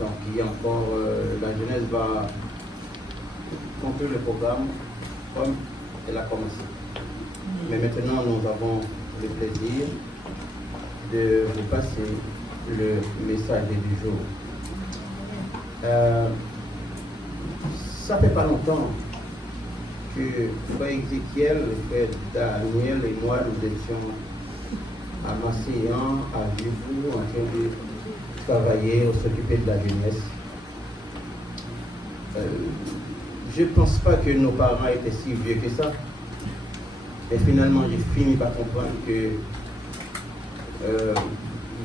Donc, il y a encore, la jeunesse va conclure le programme comme elle a commencé. Mais maintenant, nous avons le plaisir de vous passer le message du jour. Ça fait pas longtemps que frère Ézéchiel, frère Daniel et moi, nous étions à Macéan, à Vivou, en train de travailler, on s'occuper de la jeunesse. Je ne pense pas que nos parents étaient si vieux que ça. Et finalement, j'ai fini par comprendre que,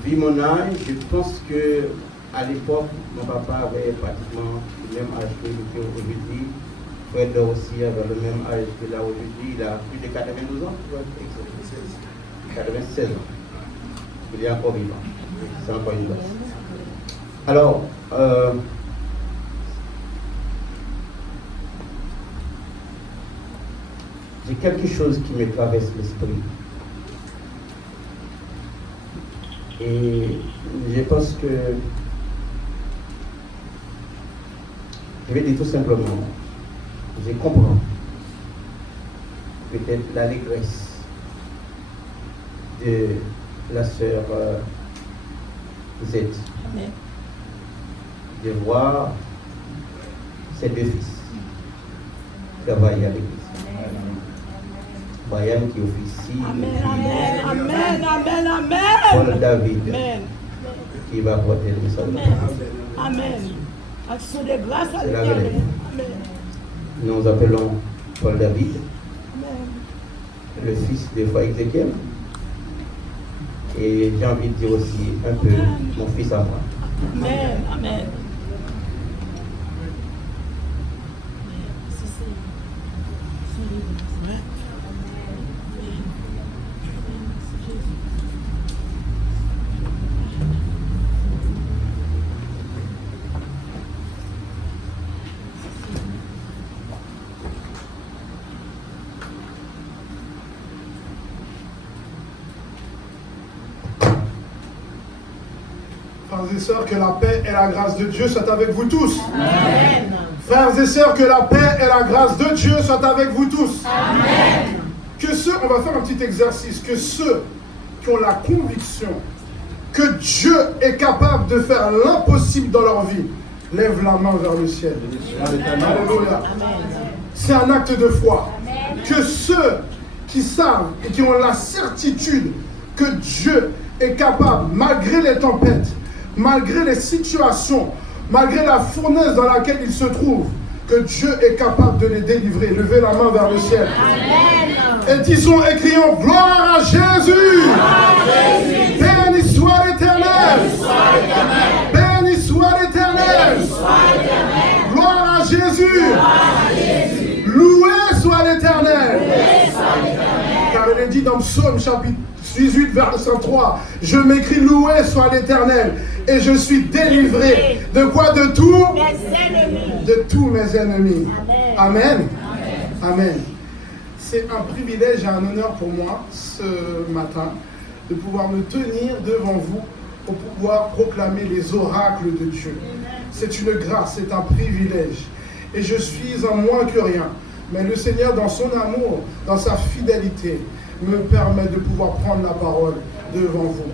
vu mon âge, je pense que à l'époque, mon papa avait pratiquement le même âge que aujourd'hui. Fred aussi avait le même âge que là aujourd'hui. Il a plus de 92 ans. 96 ans. Il est encore vivant. C'est encore une base. Alors, j'ai quelque chose qui me traverse l'esprit. Et je pense que je vais dire tout simplement, je comprends peut-être l'allégresse de la sœur Z. Amen. De voir ses deux fils travailler avec lui. Brian qui officie. Amen, amen, amen, amen. Paul David amen. Qui va porter le message. Amen. Action de grâce à l'Éternel. Amen. Nous appelons Paul David, amen, le fils de frère Ézéchiel. Et j'ai envie de dire aussi un peu mon fils à moi. Amen, amen. Frères et sœurs, que la paix et la grâce de Dieu soient avec vous tous. Amen. Frères et sœurs, que la paix et la grâce de Dieu soient avec vous tous. Amen. Que ceux, on va faire un petit exercice, que ceux qui ont la conviction que Dieu est capable de faire l'impossible dans leur vie, lèvent la main vers le ciel. Alléluia. C'est un acte de foi. Amen. Que ceux qui savent et qui ont la certitude que Dieu est capable, malgré les tempêtes, malgré les situations, malgré la fournaise dans laquelle ils se trouvent, que Dieu est capable de les délivrer. Levez la main vers le ciel. Amen. Et disons et crions gloire à Jésus. Béni soit l'Éternel. Béni soit l'Éternel. Gloire à Jésus. Loué soit l'Éternel. Car il est dit dans Psaume chapitre 18, verset 3, je m'écris loué soit l'Éternel et je suis délivré de quoi? De tout? De tous mes ennemis. Amen. Amen. Amen. C'est un privilège et un honneur pour moi ce matin de pouvoir me tenir devant vous pour pouvoir proclamer les oracles de Dieu. C'est une grâce, c'est un privilège. Et je suis un moins que rien. Mais le Seigneur, dans son amour, dans sa fidélité, me permet de pouvoir prendre la parole devant vous.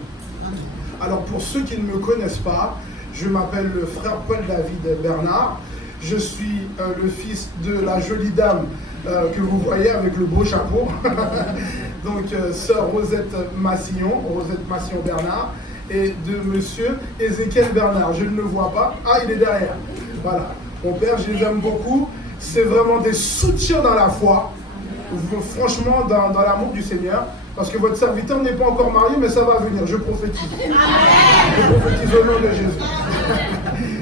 Alors pour ceux qui ne me connaissent pas, je m'appelle le frère Paul David Bernard. Je suis le fils de la jolie dame que vous voyez avec le beau chapeau. Donc sœur Rosette Massillon Bernard, et de monsieur Ézéchiel Bernard. Je ne le vois pas. Ah, il est derrière. Voilà. Mon père, je les aime beaucoup. C'est vraiment des soutiens dans la foi. Franchement, dans l'amour du Seigneur, parce que votre serviteur n'est pas encore marié, mais ça va venir, je prophétise. Je prophétise au nom de Jésus.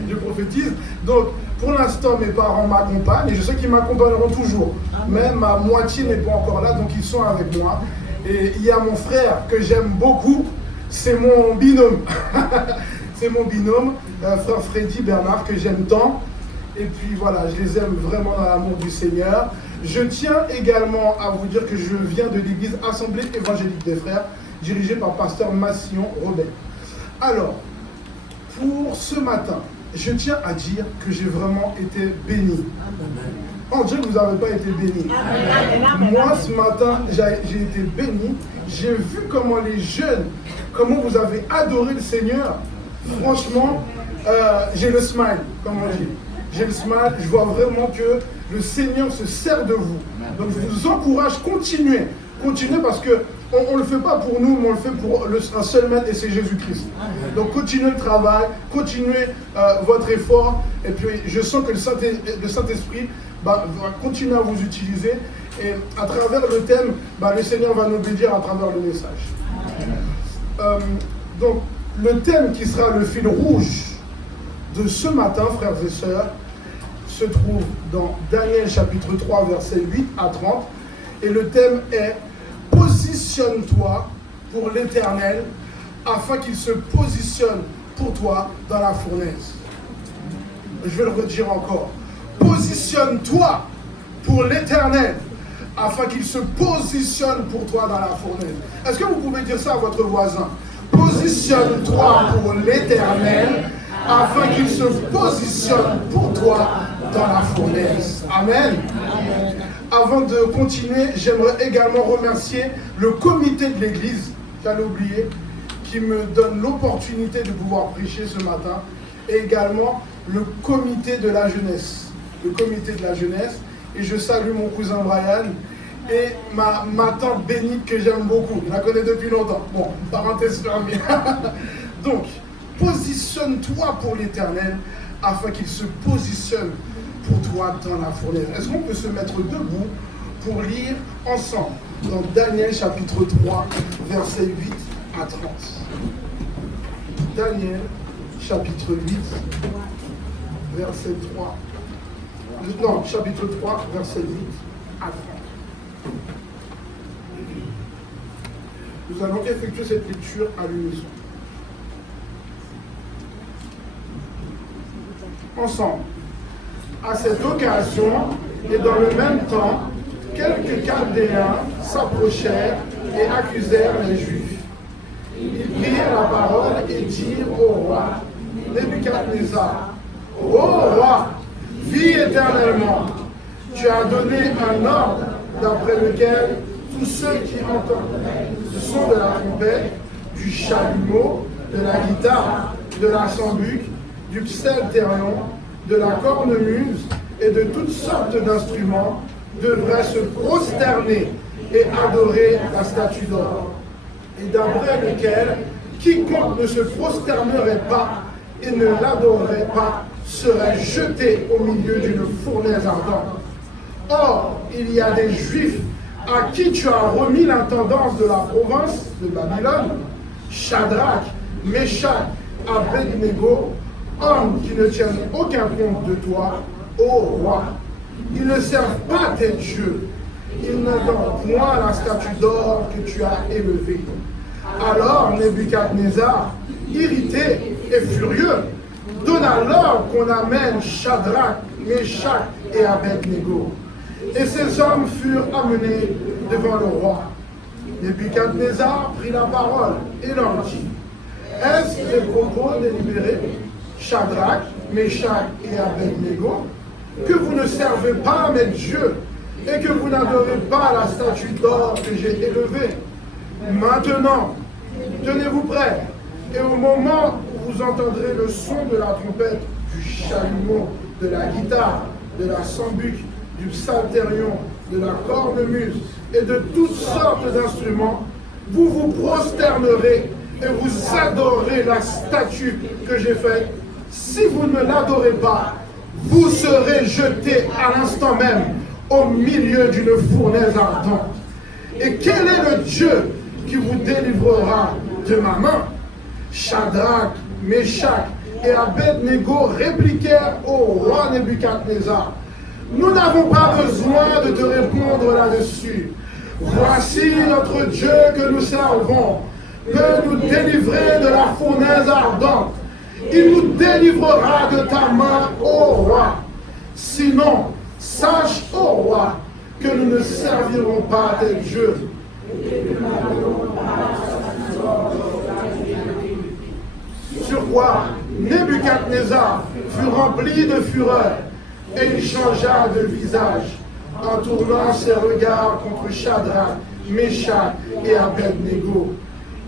Je prophétise. Donc, pour l'instant, mes parents m'accompagnent, et je sais qu'ils m'accompagneront toujours. Même ma moitié n'est pas encore là, donc ils sont avec moi. Et il y a mon frère que j'aime beaucoup, c'est mon binôme. C'est mon binôme, frère Freddy Bernard, que j'aime tant. Et puis voilà, je les aime vraiment dans l'amour du Seigneur. Je tiens également à vous dire que je viens de l'église Assemblée évangélique des frères, dirigée par pasteur Massillon Robert. Alors, pour ce matin, je tiens à dire que j'ai vraiment été béni. On dirait que vous n'avez pas été béni. Moi, ce matin, j'ai été béni. J'ai vu comment les jeunes, comment vous avez adoré le Seigneur. Franchement, j'ai le smile, comme on dit. J'ai le smile. Je vois vraiment que le Seigneur se sert de vous. Donc, je vous encourage, continuez. Continuez parce que on ne le fait pas pour nous, mais on le fait pour un seul maître et c'est Jésus-Christ. Donc continuez le travail, continuez votre effort. Et puis je sens que le Saint-Esprit va continuer à vous utiliser. Et à travers le thème, le Seigneur va nous bénir à travers le message. Donc le thème qui sera le fil rouge de ce matin, frères et sœurs, se trouve dans Daniel chapitre 3, versets 8 à 30. Et le thème est « Positionne-toi pour l'Éternel afin qu'il se positionne pour toi dans la fournaise. » Je vais le redire encore. « Positionne-toi pour l'Éternel afin qu'il se positionne pour toi dans la fournaise. » Est-ce que vous pouvez dire ça à votre voisin? « Positionne-toi pour l'Éternel afin qu'il se positionne pour toi dans la fournaise. » Amen. Avant de continuer, j'aimerais également remercier le comité de l'église, j'allais oublier, qui me donne l'opportunité de pouvoir prêcher ce matin, et également le comité de la jeunesse. Le comité de la jeunesse, et je salue mon cousin Brian et ma tante Bénite que j'aime beaucoup, je la connais depuis longtemps. Bon, parenthèse fermée. Donc, positionne-toi pour l'Éternel afin qu'il se positionne pour toi dans la fournaise. Est-ce qu'on peut se mettre debout pour lire ensemble dans Daniel chapitre 3, versets 8 à 30. Daniel chapitre 8, verset 3. Non, chapitre 3, verset 8 à 30. Nous allons effectuer cette lecture à l'unisson. Ensemble. À cette occasion, et dans le même temps, quelques Chaldéens s'approchèrent et accusèrent les Juifs. Ils prirent la parole et dirent au roi Nebuchadnezzar, « Ô roi, vis éternellement, tu as donné un ordre d'après lequel tous ceux qui entendent le son de la trompette, du chalumeau, de la guitare, de la sambuc, du psalterion, de la cornemuse et de toutes sortes d'instruments devraient se prosterner et adorer la statue d'or, et d'après lequel quiconque ne se prosternerait pas et ne l'adorerait pas serait jeté au milieu d'une fournaise ardente. Or, il y a des Juifs à qui tu as remis l'intendance de la province de Babylone, Shadrach, Meshach, Abednego, hommes qui ne tiennent aucun compte de toi, ô roi. Ils ne servent pas tes dieux. Ils n'adorent point la statue d'or que tu as élevée. Alors Nebuchadnezzar, irrité et furieux, donna l'ordre qu'on amène Shadrach, Meshach et Abednego. Et ces hommes furent amenés devant le roi. Nebuchadnezzar prit la parole et leur dit, « Est-ce les propos délibérés, Shadrach, Meshach et Abednego, que vous ne servez pas mes dieux et que vous n'adorez pas la statue d'or que j'ai élevée? Maintenant, tenez-vous prêts, et au moment où vous entendrez le son de la trompette, du chalumeau, de la guitare, de la sambuc, du psalterion, de la cornemuse et de toutes sortes d'instruments, vous vous prosternerez et vous adorerez la statue que j'ai faite. Si vous ne l'adorez pas, vous serez jetés à l'instant même au milieu d'une fournaise ardente. Et quel est le Dieu qui vous délivrera de ma main? » Shadrach, Meshach et Abednego répliquèrent au roi Nebuchadnezzar, « Nous n'avons pas besoin de te répondre là-dessus. Voici notre Dieu que nous servons, peut nous délivrer de la fournaise ardente. Il nous délivrera de ta main, ô roi. Sinon, sache, ô roi, que nous ne servirons pas tes dieux. » Sur quoi Nebuchadnezzar fut rempli de fureur et il changea de visage en tournant ses regards contre Shadrach, Meshach et Abednego.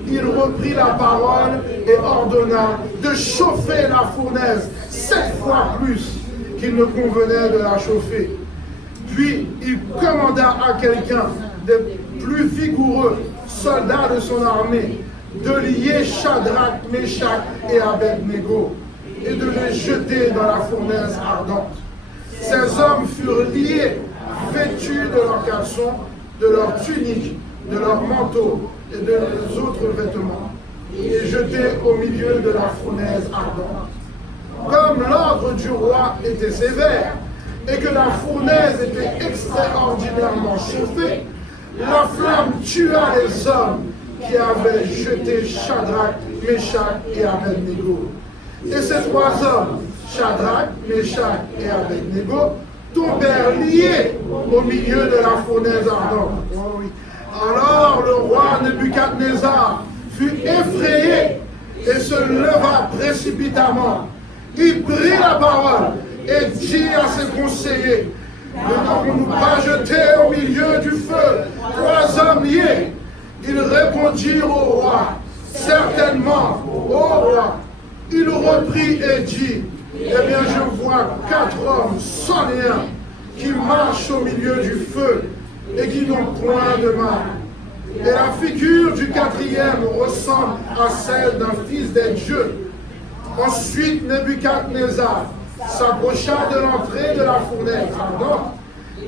Il reprit la parole et ordonna de chauffer la fournaise 7 fois plus qu'il ne convenait de la chauffer. Puis il commanda à quelqu'un des plus vigoureux soldats de son armée de lier Shadrach, Meshach et Abednego et de les jeter dans la fournaise ardente. Ces hommes furent liés, vêtus de leurs caleçons, de leurs tuniques, de leurs manteaux et de leurs autres vêtements, et jetés au milieu de la fournaise ardente. Comme l'ordre du roi était sévère et que la fournaise était extraordinairement chauffée, la flamme tua les hommes qui avaient jeté Shadrach, Meshach et Abednego. Et ces 3 hommes, Shadrach, Meshach et Abednego, tombèrent liés au milieu de la fournaise ardente. Oh oui. Alors le roi Nebuchadnezzar fut effrayé et se leva précipitamment. Il prit la parole et dit à ses conseillers: ne devons-nous pas jeter au milieu du feu 3 hommes liés? Ils répondirent au roi: certainement, ô roi. Il reprit et dit: eh bien, je vois 4 hommes sans lien qui marchent au milieu du feu et qui n'ont point de main. Et la figure du 4e ressemble à celle d'un fils des dieux. Ensuite, Nebuchadnezzar s'approcha de l'entrée de la fournaise ardente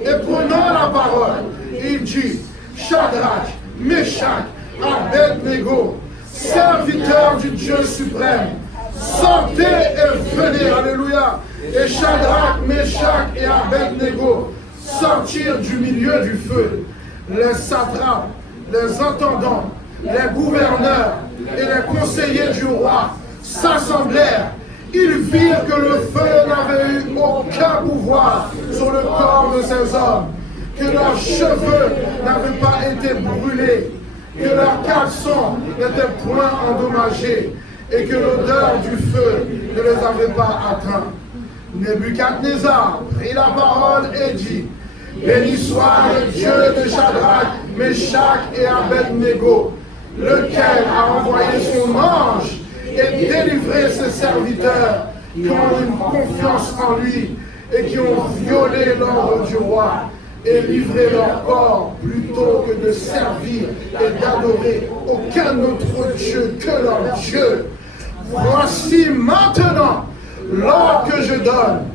et prenant la parole, il dit: Shadrach, Meshach, Abednego, serviteurs du Dieu suprême, sortez et venez, alléluia. Et Shadrach, Meshach et Abednego sortirent du milieu du feu. Les satrapes, les intendants, les gouverneurs et les conseillers du roi s'assemblèrent. Ils virent que le feu n'avait eu aucun pouvoir sur le corps de ces hommes, que leurs cheveux n'avaient pas été brûlés, que leurs caleçons n'étaient point endommagés, et que l'odeur du feu ne les avait pas atteints. Nebuchadnezzar prit la parole et dit: béni soit le Dieu de Shadrach, Meshach et Abednego, lequel a envoyé son ange et délivré ses serviteurs qui ont une confiance en lui et qui ont violé l'ordre du roi et livré leur corps plutôt que de servir et d'adorer aucun autre Dieu que leur Dieu. Voici maintenant l'ordre que je donne.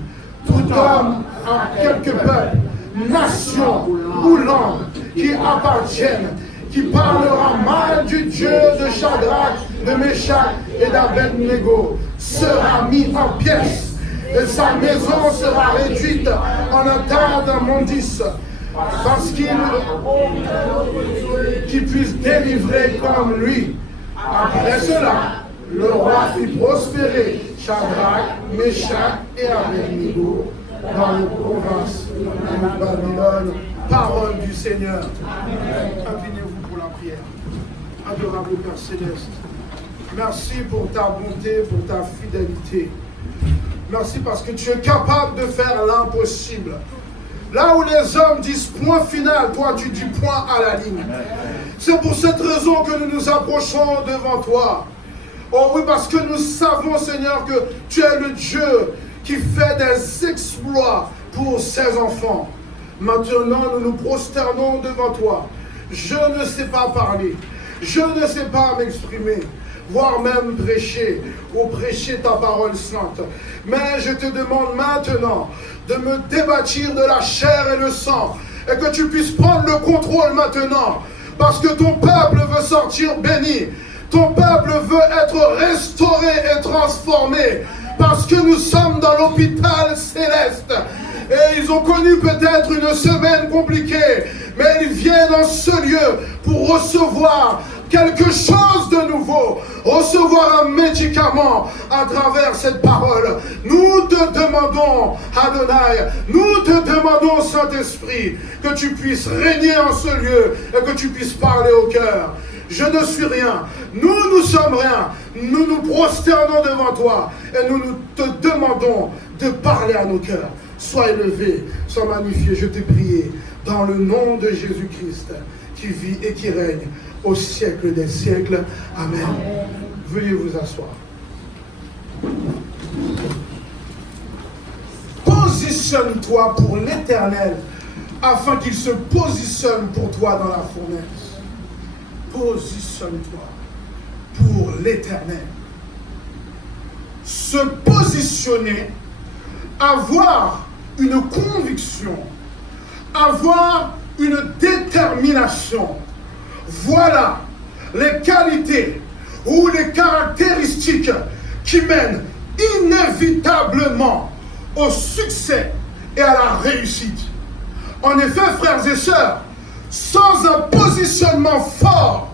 Tout homme à quelque peuple, nation ou langue qui appartienne, qui parlera mal du Dieu de Shadrach, de Meshach et d'Abednego, sera mis en pièces et sa maison sera réduite en un tas d'immondices, parce qu'il puisse délivrer comme lui. Après cela, le roi fit prospérer Shadrach, Meshach et Abednego dans les provinces de Babylone. Parole du Seigneur. Inclinez-vous pour la prière. Adorable Père Céleste, merci pour ta bonté, pour ta fidélité. Merci parce que tu es capable de faire l'impossible. Là où les hommes disent point final, toi tu dis point à la ligne. C'est pour cette raison que nous nous approchons devant toi. Oh oui, parce que nous savons, Seigneur, que tu es le Dieu qui fait des exploits pour ses enfants. Maintenant, nous nous prosternons devant toi. Je ne sais pas parler. Je ne sais pas m'exprimer, voire même prêcher ou prêcher ta parole sainte. Mais je te demande maintenant de me débâtir de la chair et le sang et que tu puisses prendre le contrôle maintenant parce que ton peuple veut sortir béni. Ton peuple veut être restauré et transformé parce que nous sommes dans l'hôpital céleste. Et ils ont connu peut-être une semaine compliquée, mais ils viennent en ce lieu pour recevoir quelque chose de nouveau, recevoir un médicament à travers cette parole. Nous te demandons, Adonai, nous te demandons, Saint-Esprit, que tu puisses régner en ce lieu et que tu puisses parler au cœur. je ne suis rien, nous sommes rien, nous nous prosternons devant toi et nous te demandons de parler à nos cœurs. Sois élevé, sois magnifié, je t'ai prié, dans le nom de Jésus-Christ, qui vit et qui règne au siècle des siècles. Amen. Veuillez vous asseoir. Positionne-toi pour l'Éternel, afin qu'il se positionne pour toi dans la fournaise. Positionne-toi pour l'Éternel. Se positionner, avoir une conviction, avoir une détermination. Voilà les qualités ou les caractéristiques qui mènent inévitablement au succès et à la réussite. En effet, frères et sœurs, sans un positionnement fort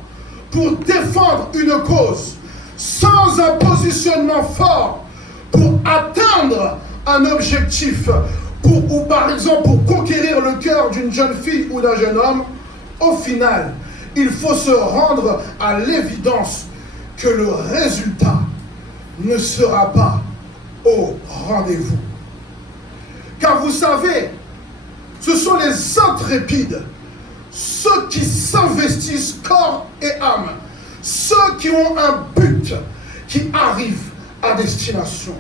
pour défendre une cause, sans un positionnement fort pour atteindre un objectif, ou par exemple pour conquérir le cœur d'une jeune fille ou d'un jeune homme, au final, il faut se rendre à l'évidence que le résultat ne sera pas au rendez-vous. Car vous savez, ce sont les intrépides, ceux qui s'investissent corps et âme, ceux qui ont un but, qui arrivent à destination.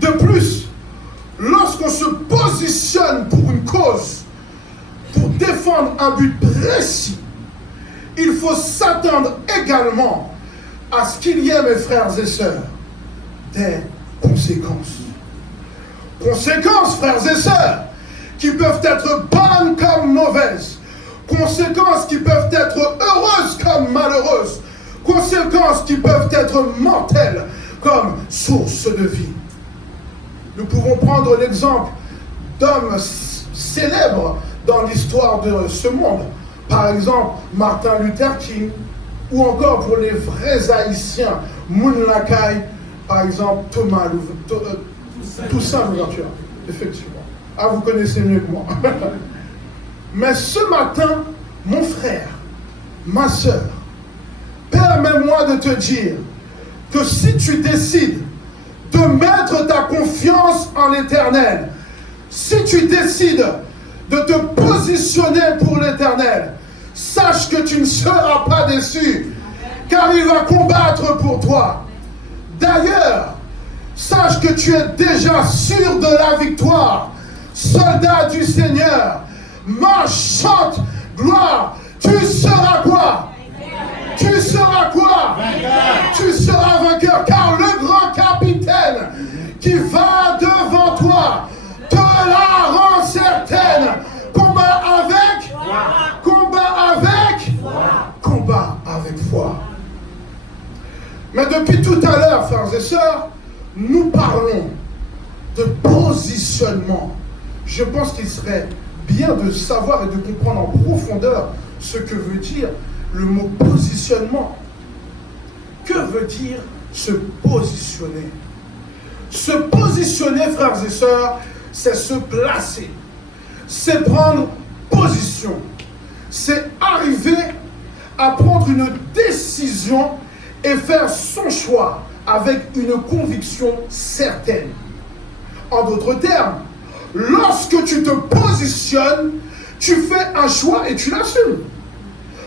De plus, lorsqu'on se positionne pour une cause, pour défendre un but précis, il faut s'attendre également à ce qu'il y ait, mes frères et sœurs, des conséquences. Conséquences, frères et sœurs, qui peuvent être bonnes comme mauvaises. Conséquences qui peuvent être heureuses comme malheureuses. Conséquences qui peuvent être mortelles comme source de vie. Nous pouvons prendre l'exemple d'hommes célèbres dans l'histoire de ce monde. Par exemple, Martin Luther King, ou encore pour les vrais Haïtiens, Moun Lakai, par exemple, Toussaint Louverture, effectivement. Ah, vous connaissez mieux que moi. Mais ce matin, mon frère, ma soeur, permets-moi de te dire que si tu décides de mettre ta confiance en l'Éternel, si tu décides de te positionner pour l'Éternel, sache que tu ne seras pas déçu, car il va combattre pour toi. D'ailleurs, sache que tu es déjà sûr de la victoire. Soldat du Seigneur, marche, chante, gloire. Tu seras quoi? Tu seras quoi? Tu seras vainqueur, car le grand capitaine qui va devant toi te la rend certaine. Combat avec foi. Mais depuis tout à l'heure, frères et sœurs, nous parlons de positionnement. Je pense qu'il serait bien de savoir et de comprendre en profondeur ce que veut dire le mot positionnement. Que veut dire se positionner? Se positionner, frères et sœurs, c'est se placer. C'est prendre position. C'est arriver à prendre une décision et faire son choix avec une conviction certaine. En d'autres termes, lorsque tu te positionnes, tu fais un choix et tu l'assumes.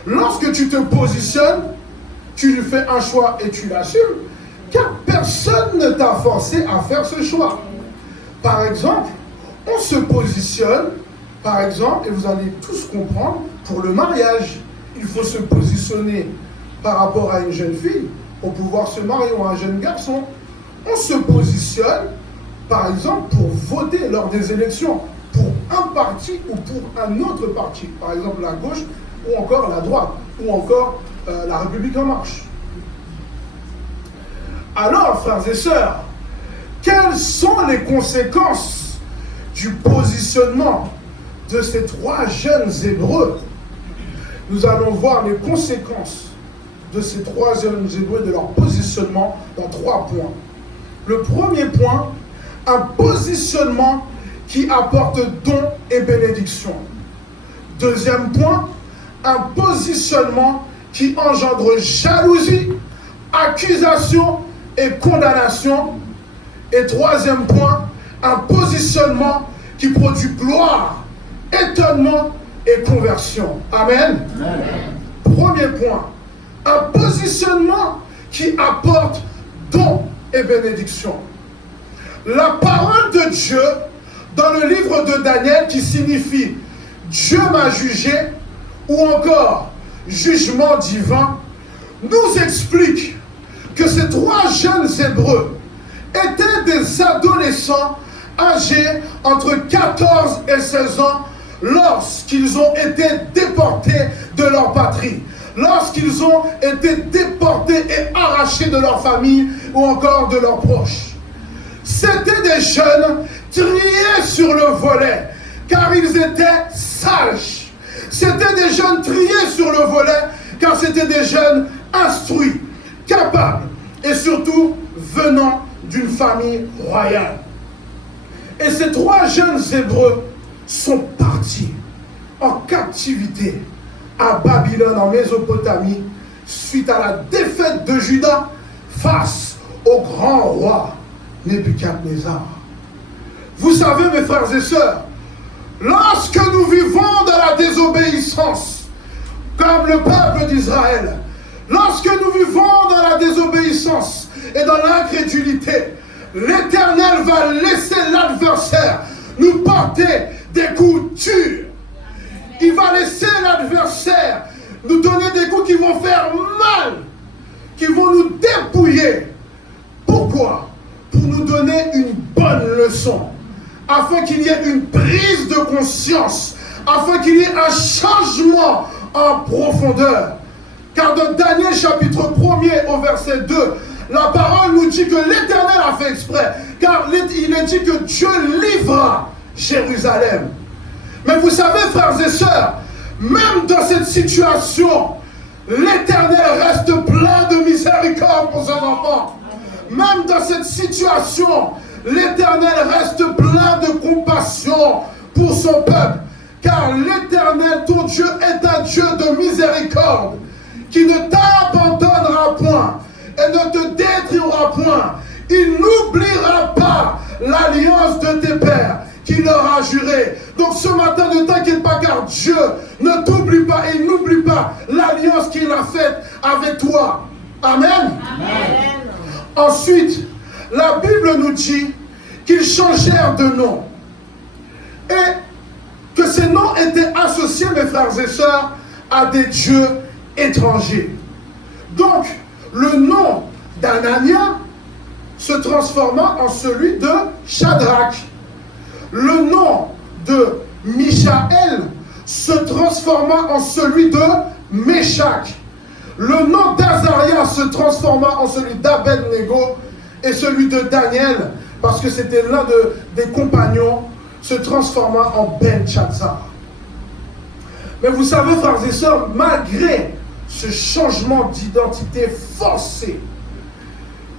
Lorsque tu te positionnes, tu fais un choix et tu l'assumes, car personne ne t'a forcé à faire ce choix. Par exemple, on se positionne, par exemple, et vous allez tous comprendre, pour le mariage. Il faut se positionner par rapport à une jeune fille pour pouvoir se marier ou à un jeune garçon. On se positionne, par exemple, pour voter lors des élections, pour un parti ou pour un autre parti. Par exemple, la gauche ou encore la droite, ou encore la République en marche. Alors, frères et sœurs, quelles sont les conséquences du positionnement de ces trois jeunes Hébreux? Nous allons voir les conséquences de ces trois jeunes Hébreux, de leur positionnement dans 3 points. Le premier point, un positionnement qui apporte don et bénédiction. Deuxième point, un positionnement qui engendre jalousie, accusation et condamnation. Et troisième point, un positionnement qui produit gloire, étonnement et conversion. Amen. Amen. Premier point, un positionnement qui apporte don et bénédiction. La parole de Dieu dans le livre de Daniel qui signifie Dieu m'a jugé ou encore jugement divin nous explique que ces trois jeunes Hébreux étaient des adolescents âgés entre 14 et 16 ans lorsqu'ils ont été déportés de leur patrie, lorsqu'ils ont été déportés et arrachés de leur famille ou encore de leurs proches. C'étaient des jeunes triés sur le volet, car ils étaient sages. C'étaient des jeunes triés sur le volet, car c'étaient des jeunes instruits, capables, et surtout venant d'une famille royale. Et ces trois jeunes Hébreux sont partis en captivité à Babylone, en Mésopotamie, suite à la défaite de Juda face au grand roi Nebuchadnezzar. Vous savez, mes frères et sœurs, lorsque nous vivons dans la désobéissance, comme le peuple d'Israël, lorsque nous vivons dans la désobéissance et dans l'incrédulité, l'Éternel va laisser l'adversaire nous porter des coups durs. Il va laisser l'adversaire nous donner des coups qui vont faire mal, qui vont nous dépouiller. Pourquoi? Pour nous donner une bonne leçon, afin qu'il y ait une prise de conscience, afin qu'il y ait un changement en profondeur. Car dans Daniel chapitre 1er au verset 2, la parole nous dit que l'Éternel a fait exprès, car il est dit que Dieu livra Jérusalem. Mais vous savez, frères et sœurs, même dans cette situation, l'Éternel reste plein de miséricorde pour ses enfants. Même dans cette situation, l'Éternel reste plein de compassion pour son peuple. Car l'Éternel, ton Dieu, est un Dieu de miséricorde, qui ne t'abandonnera point et ne te détruira point. Il n'oubliera pas l'alliance de tes pères qu'il leur a juré. Donc ce matin, ne t'inquiète pas, car Dieu ne t'oublie pas et n'oublie pas l'alliance qu'il a faite avec toi. Amen. Amen. Ensuite, la Bible nous dit qu'ils changèrent de nom et que ces noms étaient associés, mes frères et sœurs, à des dieux étrangers. Donc, le nom d'Anania se transforma en celui de Shadrach. Le nom de Michaël se transforma en celui de Méshach. Le nom d'Azaria se transforma en celui d'Abed-Nego, et celui de Daniel, parce que c'était l'un des compagnons, se transforma en Belshazzar. Mais vous savez, frères et sœurs, malgré ce changement d'identité forcé,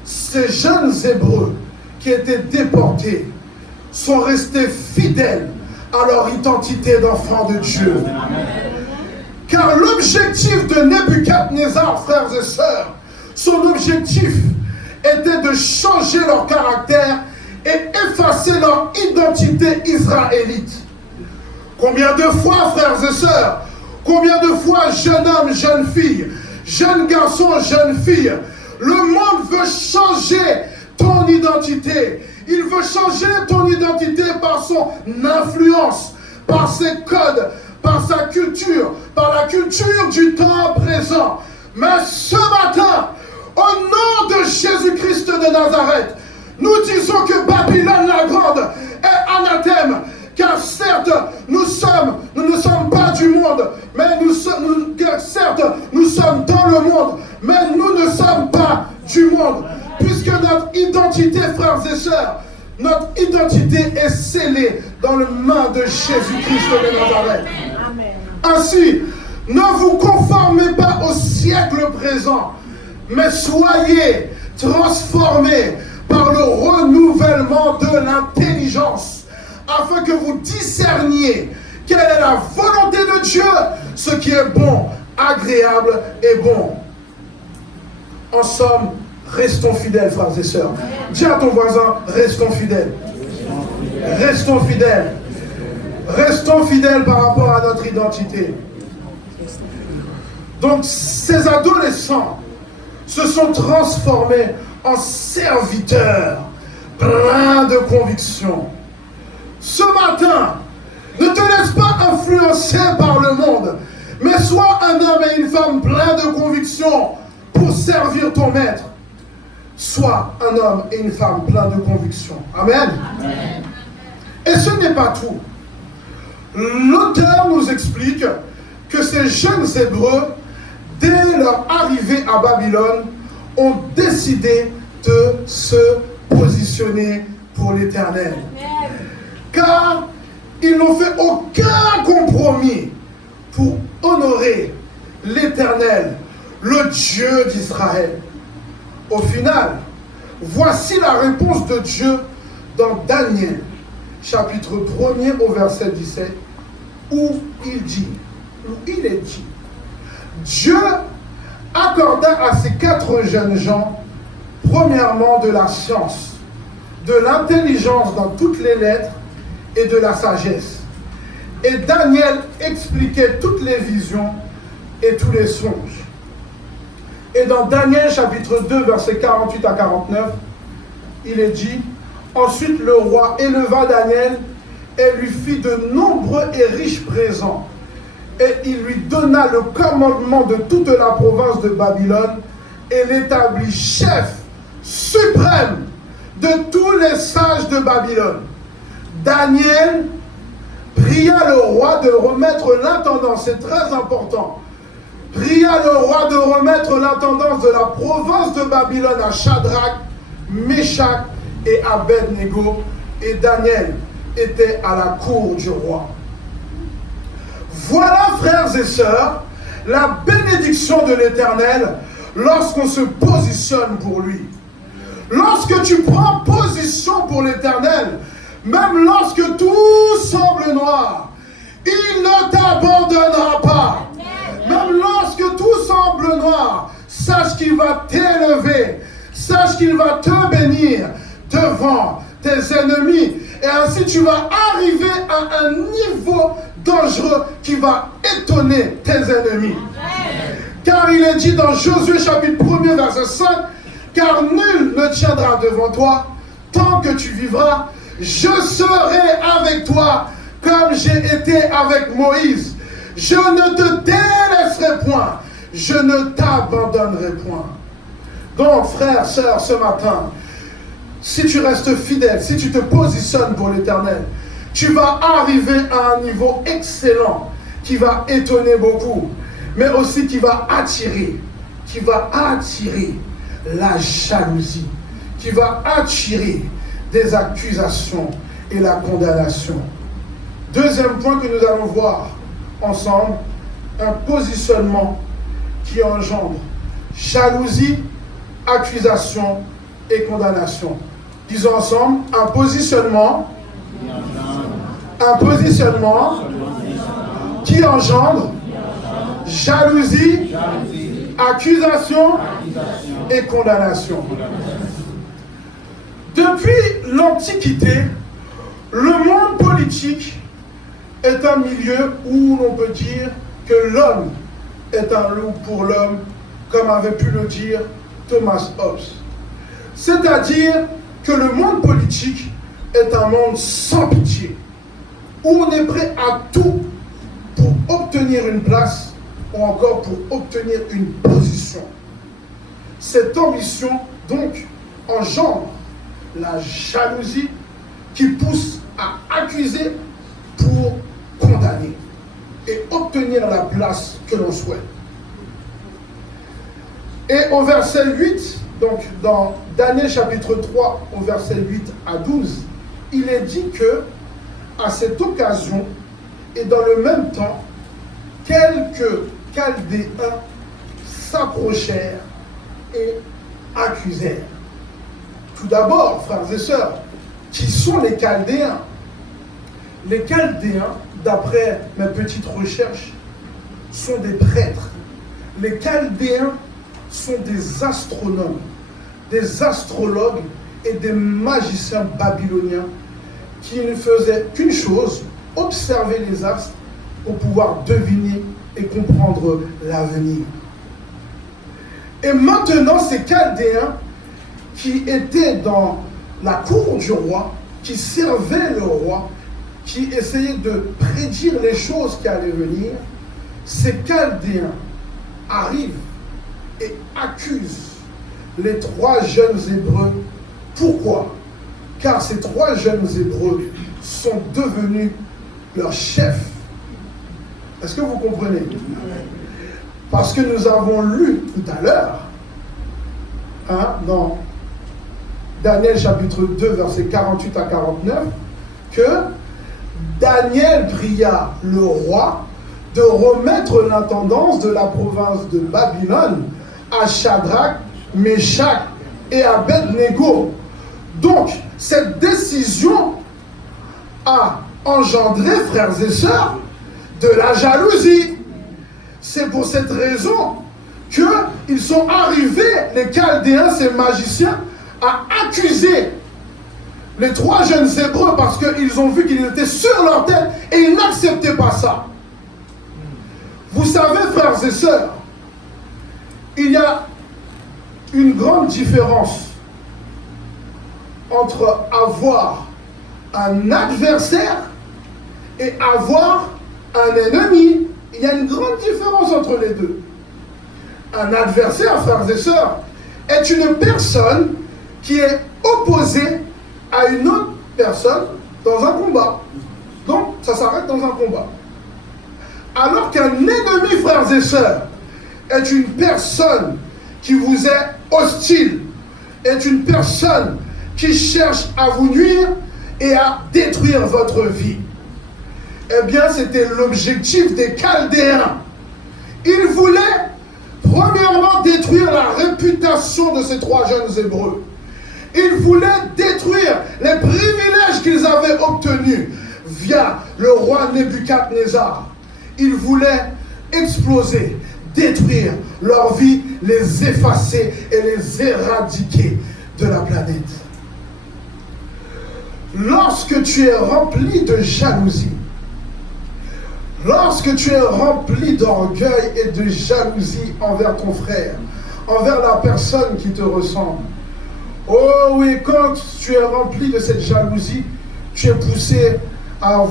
ces jeunes Hébreux qui étaient déportés sont restés fidèles à leur identité d'enfants de Dieu. Car l'objectif de Nebuchadnezzar, frères et sœurs, son objectif était de changer leur caractère et effacer leur identité israélite. Combien de fois, frères et sœurs, combien de fois, jeune homme, jeune fille, jeune garçon, jeune fille, le monde veut changer ton identité. Il veut changer ton identité par son influence, par ses codes, par sa culture, par la culture du temps présent. Mais ce matin, au nom de Jésus-Christ de Nazareth, nous disons que Babylone la Grande est anathème. Car certes, nous ne sommes pas du monde, mais certes, nous sommes dans le monde, mais nous ne sommes pas du monde. Puisque notre identité, frères et sœurs, notre identité est scellée dans le main de Jésus-Christ de Nazareth. Ainsi, ne vous conformez pas au siècle présent, mais soyez transformés par le renouvellement de l'intelligence, afin que vous discerniez quelle est la volonté de Dieu, ce qui est bon, agréable et bon. En somme, restons fidèles, frères et sœurs. Dis à ton voisin, restons fidèles. Restons fidèles. Restons fidèles par rapport à notre identité. Donc, ces adolescents se sont transformés en serviteurs, pleins de conviction. Ce matin, ne te laisse pas influencer par le monde, mais sois un homme et une femme pleins de conviction pour servir ton maître. Sois un homme et une femme pleins de conviction. Amen. Amen. Et ce n'est pas tout. L'auteur nous explique que ces jeunes Hébreux, dès leur arrivée à Babylone, ont décidé de se positionner pour l'Éternel. Car ils n'ont fait aucun compromis pour honorer l'Éternel, le Dieu d'Israël. Au final, voici la réponse de Dieu dans Daniel, chapitre 1er au verset 17, où il est dit, Dieu accorda à ces 4 jeunes gens, premièrement, de la science, de l'intelligence dans toutes les lettres et de la sagesse. Et Daniel expliquait toutes les visions et tous les songes. Et dans Daniel chapitre 2, versets 48 à 49, il est dit, ensuite le roi éleva Daniel et lui fit de nombreux et riches présents. Et il lui donna le commandement de toute la province de Babylone et l'établit chef suprême de tous les sages de Babylone. Daniel pria le roi de remettre l'intendance, c'est très important, pria le roi de remettre l'intendance de la province de Babylone à Shadrach, Meshach et Abed-Nego, et Daniel était à la cour du roi. Voilà, frères et sœurs, la bénédiction de l'Éternel lorsqu'on se positionne pour lui. Lorsque tu prends position pour l'Éternel, même lorsque tout semble noir, il ne t'abandonnera pas. Même lorsque tout semble noir, sache qu'il va t'élever, sache qu'il va te bénir devant tes ennemis. Et ainsi tu vas arriver à un niveau dangereux qui va étonner tes ennemis. Car il est dit dans Josué chapitre 1er verset 5, car nul ne tiendra devant toi tant que tu vivras. Je serai avec toi comme j'ai été avec Moïse. Je ne te délaisserai point. Je ne t'abandonnerai point. Donc, frères, sœurs, ce matin, si tu restes fidèle, si tu te positionnes pour l'Éternel, tu vas arriver à un niveau excellent qui va étonner beaucoup, mais aussi qui va attirer la jalousie, qui va attirer des accusations et la condamnation. Deuxième point que nous allons voir ensemble, un positionnement qui engendre jalousie, accusation et condamnation. Disons ensemble, un positionnement qui engendre jalousie, accusation et condamnation. Depuis l'Antiquité, le monde politique est un milieu où l'on peut dire que l'homme est un loup pour l'homme, comme avait pu le dire Thomas Hobbes. C'est-à-dire que le monde politique est un monde sans pitié, où on est prêt à tout pour obtenir une place ou encore pour obtenir une position. Cette ambition, donc, engendre la jalousie qui pousse à accuser pour condamner et obtenir la place que l'on souhaite. Et au verset 8, donc dans Daniel chapitre 3, au verset 8 à 12, il est dit que, à cette occasion, et dans le même temps, quelques Chaldéens s'approchèrent et accusèrent. Tout d'abord, frères et sœurs, qui sont les Chaldéens? Les Chaldéens, d'après mes petites recherches, sont des prêtres. Les Chaldéens sont des astronomes, des astrologues et des magiciens babyloniens qui ne faisaient qu'une chose, observer les astres pour pouvoir deviner et comprendre l'avenir. Et maintenant, ces Chaldéens qui étaient dans la cour du roi, qui servaient le roi, qui essayaient de prédire les choses qui allaient venir, ces Chaldéens arrivent et accusent les 3 jeunes Hébreux. Pourquoi? Car ces 3 jeunes Hébreux sont devenus leurs chefs. Est-ce que vous comprenez? Parce que nous avons lu tout à l'heure, dans Daniel chapitre 2, versets 48 à 49, que Daniel pria le roi de remettre l'intendance de la province de Babylone à Shadrach, Meshach et Abed-Nego. Donc, cette décision a engendré, frères et sœurs, de la jalousie. C'est pour cette raison qu'ils sont arrivés, les Chaldéens, ces magiciens, à accuser les 3 jeunes Hébreux parce qu'ils ont vu qu'ils étaient sur leur tête et ils n'acceptaient pas ça. Vous savez, frères et sœurs, il y a une grande différence entre avoir un adversaire et avoir un ennemi. Il y a une grande différence entre les deux. Un adversaire, frères et sœurs, est une personne qui est opposée à une autre personne dans un combat. Donc, ça s'arrête dans un combat. Alors qu'un ennemi, frères et sœurs, est une personne qui vous est hostile, est une personne qui cherche à vous nuire et à détruire votre vie. Eh bien, c'était l'objectif des Chaldéens. Ils voulaient, premièrement, détruire la réputation de ces 3 jeunes Hébreux. Ils voulaient détruire les privilèges qu'ils avaient obtenus via le roi Nebuchadnezzar. Ils voulaient exploser, détruire leur vie, les effacer et les éradiquer de la planète. Lorsque tu es rempli de jalousie, lorsque tu es rempli d'orgueil et de jalousie envers ton frère, envers la personne qui te ressemble, oh oui, quand tu es rempli de cette jalousie, tu es poussé à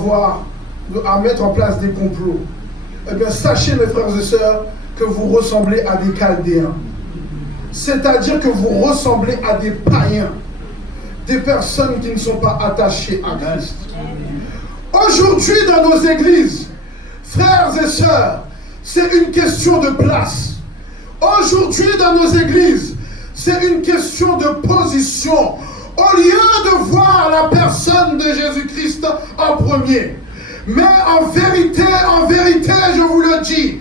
mettre en place des complots. Eh bien, sachez, mes frères et sœurs, que vous ressemblez à des Chaldéens. C'est-à-dire que vous ressemblez à des païens, des personnes qui ne sont pas attachées à Christ. Aujourd'hui, dans nos églises, frères et sœurs, c'est une question de place. Aujourd'hui, dans nos églises, c'est une question de position. Au lieu de voir la personne de Jésus-Christ en premier. Mais en vérité, je vous le dis,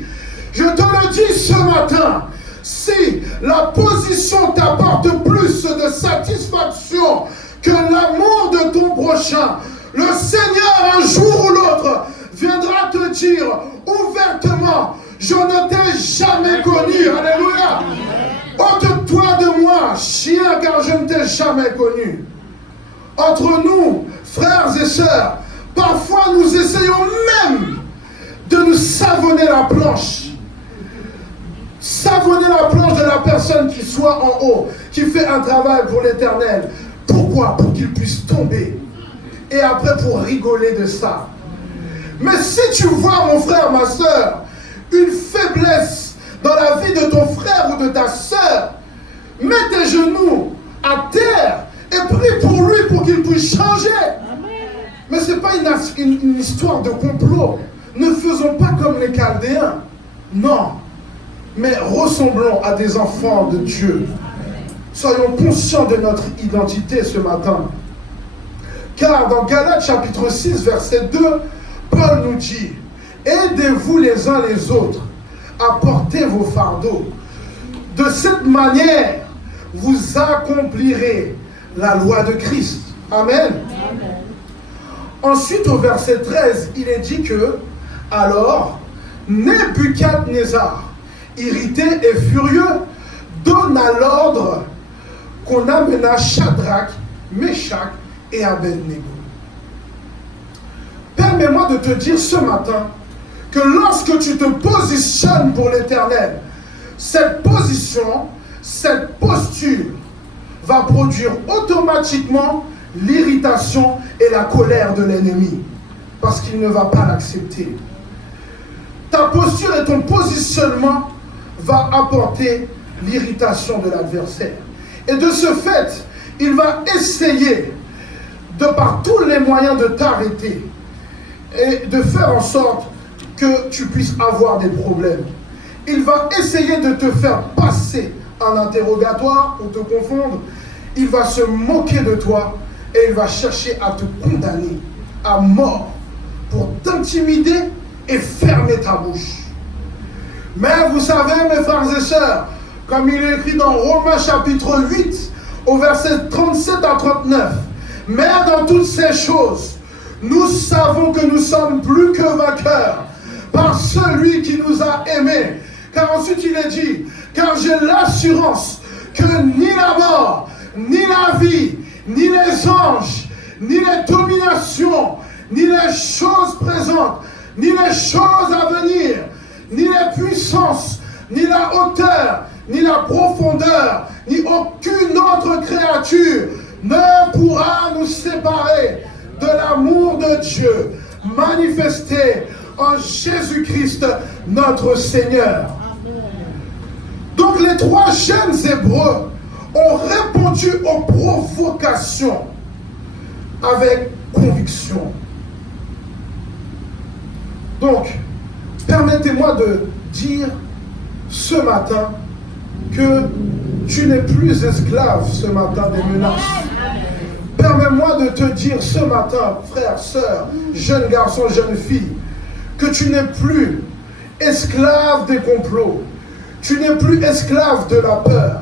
je te le dis ce matin, si la position t'apporte plus de satisfaction que l'amour de ton prochain, le Seigneur, un jour ou l'autre, viendra te dire ouvertement, je ne t'ai jamais connu. Alléluia. Ôte-toi de moi, chien, car je ne t'ai jamais connu. Entre nous, frères et sœurs, parfois nous essayons même de nous savonner la planche. Savonner la planche de la personne qui soit en haut, qui fait un travail pour l'Éternel. Pourquoi? Pour qu'il puisse tomber. Et après pour rigoler de ça. Mais si tu vois, mon frère, ma soeur, une faiblesse dans la vie de ton frère ou de ta soeur, mets tes genoux à terre et prie pour lui pour qu'il puisse changer. Mais ce n'est pas une histoire de complot. Ne faisons pas comme les Chaldéens. Non. Mais ressemblons à des enfants de Dieu. Soyons conscients de notre identité ce matin. Car dans Galates chapitre 6, verset 2, Paul nous dit, aidez-vous les uns les autres à porter vos fardeaux. De cette manière, vous accomplirez la loi de Christ. Amen. Amen. Ensuite, au verset 13, il est dit que, alors, Nebuchadnezzar, irrité et furieux, donna l'ordre qu'on amena Shadrach, Meshach et Abednego. Permets-moi de te dire ce matin que lorsque tu te positionnes pour l'Éternel, cette position, cette posture va produire automatiquement l'irritation et la colère de l'ennemi, parce qu'il ne va pas l'accepter. Ta posture et ton positionnement va apporter l'irritation de l'adversaire. Et de ce fait, il va essayer, de par tous les moyens, de t'arrêter et de faire en sorte que tu puisses avoir des problèmes. Il va essayer de te faire passer un interrogatoire pour te confondre. Il va se moquer de toi et il va chercher à te condamner à mort pour t'intimider et fermer ta bouche. Mais vous savez, mes frères et sœurs, comme il est écrit dans Romains chapitre 8, au verset 37 à 39, mais dans toutes ces choses, nous savons que nous sommes plus que vainqueurs par celui qui nous a aimés. Car ensuite il est dit, car j'ai l'assurance que ni la mort, ni la vie, ni les anges, ni les dominations, ni les choses présentes, ni les choses à venir, ni les puissances, ni la hauteur, ni la profondeur, ni aucune autre créature ne pourra nous séparer de l'amour de Dieu manifesté en Jésus-Christ notre Seigneur. Donc les trois jeunes Hébreux ont répondu aux provocations avec conviction. Donc, permettez-moi de dire ce matin que tu n'es plus esclave ce matin des menaces. Permets-moi de te dire ce matin, frère, sœur, jeune garçon, jeune fille, que tu n'es plus esclave des complots. Tu n'es plus esclave de la peur,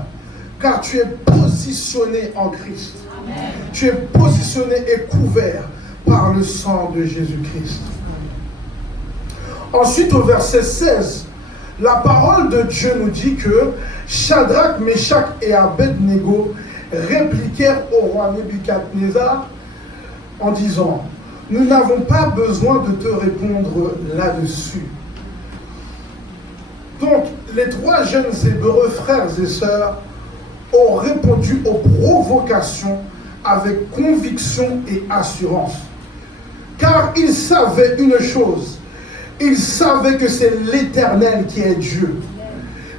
car tu es positionné en Christ. Amen. Tu es positionné et couvert par le sang de Jésus-Christ. Ensuite, au verset 16, la parole de Dieu nous dit que Shadrach, Meshach et Abednego répliquèrent au roi Nebuchadnezzar en disant, « Nous n'avons pas besoin de te répondre là-dessus. » Donc, les trois jeunes Hébreux, frères et sœurs, ont répondu aux provocations avec conviction et assurance. Car ils savaient une chose, ils savaient que c'est l'Éternel qui est Dieu.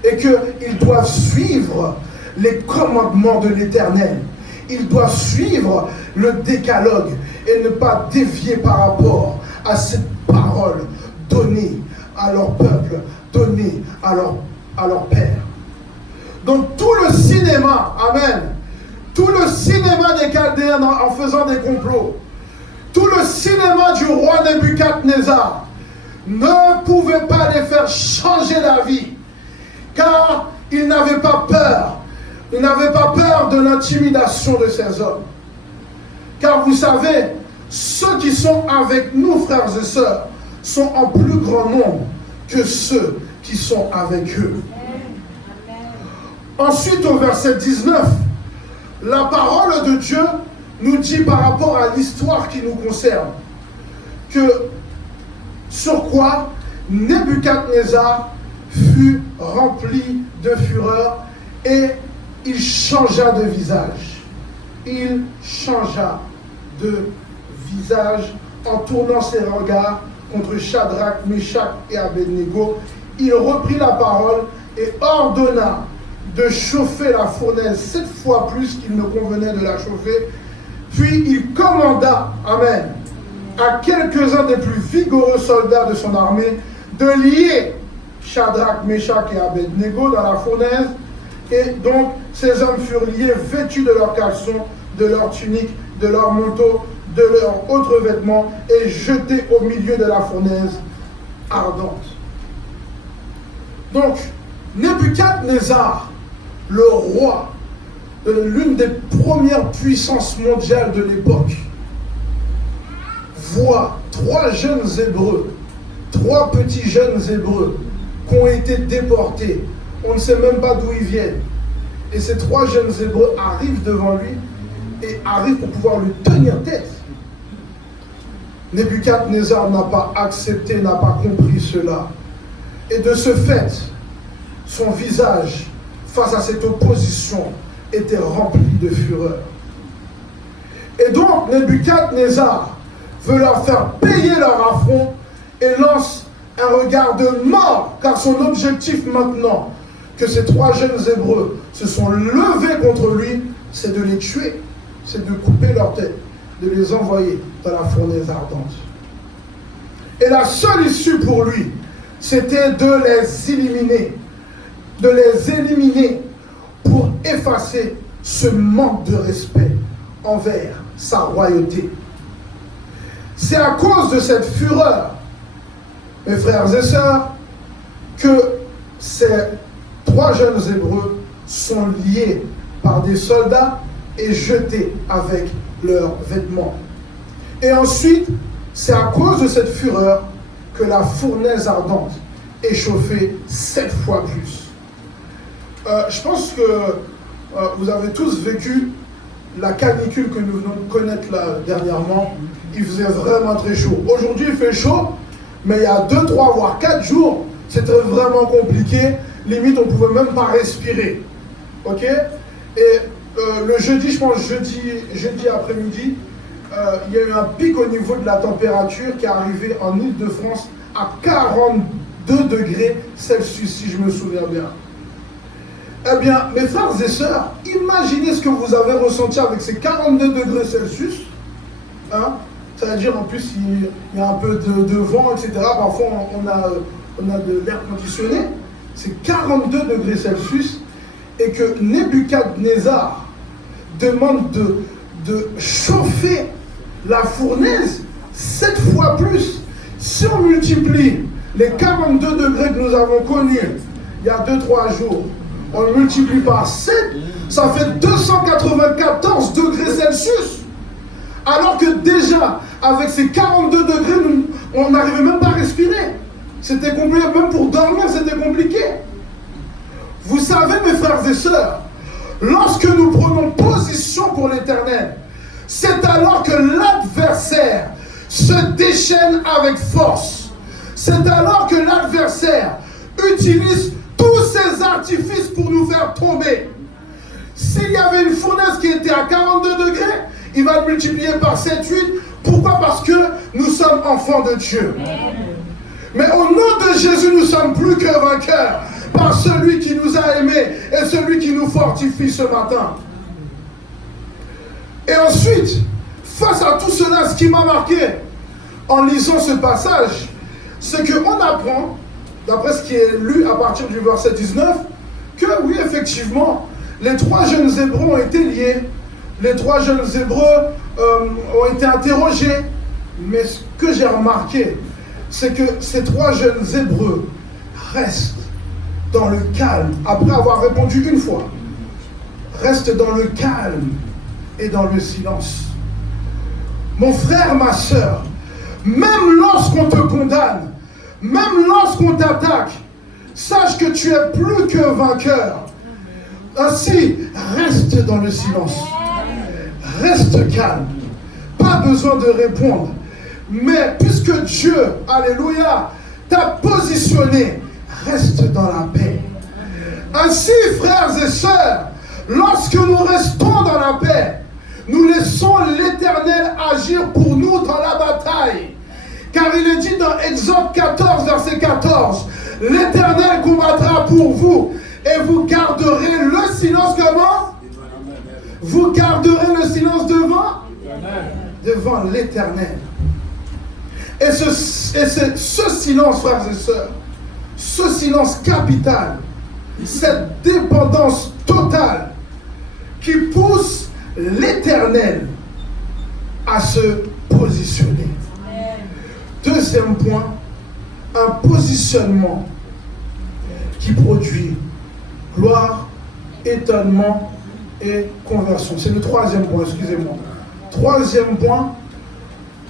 Et qu'ils doivent suivre les commandements de l'Éternel. Ils doivent suivre le décalogue et ne pas dévier par rapport à cette parole donnée à leur peuple, donnée à leur père. Donc tout le cinéma, amen, tout le cinéma des Chaldéens en faisant des complots, tout le cinéma du roi Nebuchadnezzar ne pouvait pas les faire changer d'avis, car ils n'avaient pas peur. Ils n'avaient pas peur de l'intimidation de ces hommes. Car vous savez, ceux qui sont avec nous, frères et sœurs, sont en plus grand nombre que ceux qui sont avec eux. Ensuite, au verset 19, la parole de Dieu nous dit par rapport à l'histoire qui nous concerne, que sur quoi Nebuchadnezzar fut rempli de fureur et il changea de visage. Il changea de visage en tournant ses regards contre Shadrach, Meshach et Abednego. Il reprit la parole et ordonna de chauffer la fournaise 7 fois plus qu'il ne convenait de la chauffer. Puis il commanda, amen, à quelques-uns des plus vigoureux soldats de son armée de lier Shadrach, Meshach et Abednego dans la fournaise. Et donc, ces hommes furent liés, vêtus de leurs caleçons, de leurs tuniques, de leurs manteaux, de leurs autres vêtements, et jetés au milieu de la fournaise ardente. Donc, Nebuchadnezzar, le roi de l'une des premières puissances mondiales de l'époque, voit trois jeunes Hébreux 3 petits jeunes Hébreux qui ont été déportés. On ne sait même pas d'où ils viennent. Et ces 3 jeunes Hébreux arrivent devant lui et arrivent pour pouvoir lui tenir tête. Nebuchadnezzar n'a pas accepté, n'a pas compris cela. Et de ce fait, son visage, face à cette opposition, était rempli de fureur. Et donc, Nebuchadnezzar veut leur faire payer leur affront et lance un regard de mort, car son objectif maintenant, que ces 3 jeunes Hébreux se sont levés contre lui, c'est de les tuer, c'est de couper leur tête, de les envoyer dans la fournaise ardente. Et la seule issue pour lui, c'était de les éliminer pour effacer ce manque de respect envers sa royauté. C'est à cause de cette fureur, mes frères et sœurs, que ces 3 jeunes Hébreux sont liés par des soldats et jetés avec leurs vêtements. Et ensuite, c'est à cause de cette fureur que la fournaise ardente est chauffée 7 fois plus. Je pense que vous avez tous vécu la canicule que nous venons de connaître là dernièrement. Il faisait vraiment très chaud. Aujourd'hui, il fait chaud, mais il y a 2, 3, voire 4 jours, c'était vraiment compliqué. Limite, on ne pouvait même pas respirer. Ok? Et le jeudi, je pense jeudi après-midi, il y a eu un pic au niveau de la température qui est arrivé en Île-de-France à 42 degrés Celsius, si je me souviens bien. Eh bien, mes frères et sœurs, imaginez ce que vous avez ressenti avec ces 42 degrés Celsius. Hein? C'est-à-dire, en plus, il y a un peu de vent, etc. Parfois, on a de l'air conditionné. C'est 42 degrés Celsius. Et que Nebuchadnezzar demande de chauffer la fournaise 7 fois plus. Si on multiplie les 42 degrés que nous avons connus il y a 2-3 jours, on le multiplie par 7, ça fait 294 degrés Celsius. Alors que déjà, avec ces 42 degrés, on n'arrivait même pas à respirer. C'était compliqué, même pour dormir, c'était compliqué. Vous savez, mes frères et sœurs, lorsque nous prenons position pour l'Éternel, c'est alors que l'adversaire se déchaîne avec force. C'est alors que l'adversaire utilise tous ses artifices pour nous faire tomber. S'il y avait une fournaise qui était à 42 degrés, il va le multiplier par 7, 8. Pourquoi? Parce que nous sommes enfants de Dieu. Mais au nom de Jésus, nous sommes plus que vainqueurs par celui qui nous a aimés et celui qui nous fortifie ce matin. Et ensuite, face à tout cela, ce qui m'a marqué en lisant ce passage, c'est qu'on apprend, d'après ce qui est lu à partir du verset 19, que oui, effectivement, les 3 jeunes Hébreux ont été liés, les 3 jeunes Hébreux ont été interrogés, mais ce que j'ai remarqué, c'est que ces 3 jeunes Hébreux restent dans le calme, après avoir répondu une fois, restent dans le calme et dans le silence. Mon frère, ma soeur, même lorsqu'on te condamne, même lorsqu'on t'attaque, sache que tu es plus que vainqueur. Ainsi, reste dans le silence. Reste calme. Pas besoin de répondre. Mais puisque Dieu, alléluia, t'a positionné, reste dans la paix. Ainsi, frères et sœurs, lorsque nous restons dans la paix, nous laissons l'Éternel agir pour nous dans la bataille. Car il est dit dans Exode 14, verset 14, l'Éternel combattra pour vous et vous garderez le silence comment? Vous garderez le silence devant l'Éternel. Et ce silence, frères et sœurs, ce silence capital, cette dépendance totale qui pousse l'Éternel à se positionner. Deuxième point, un positionnement qui produit gloire, étonnement et conversion. C'est le 3e point, excusez-moi. 3e point,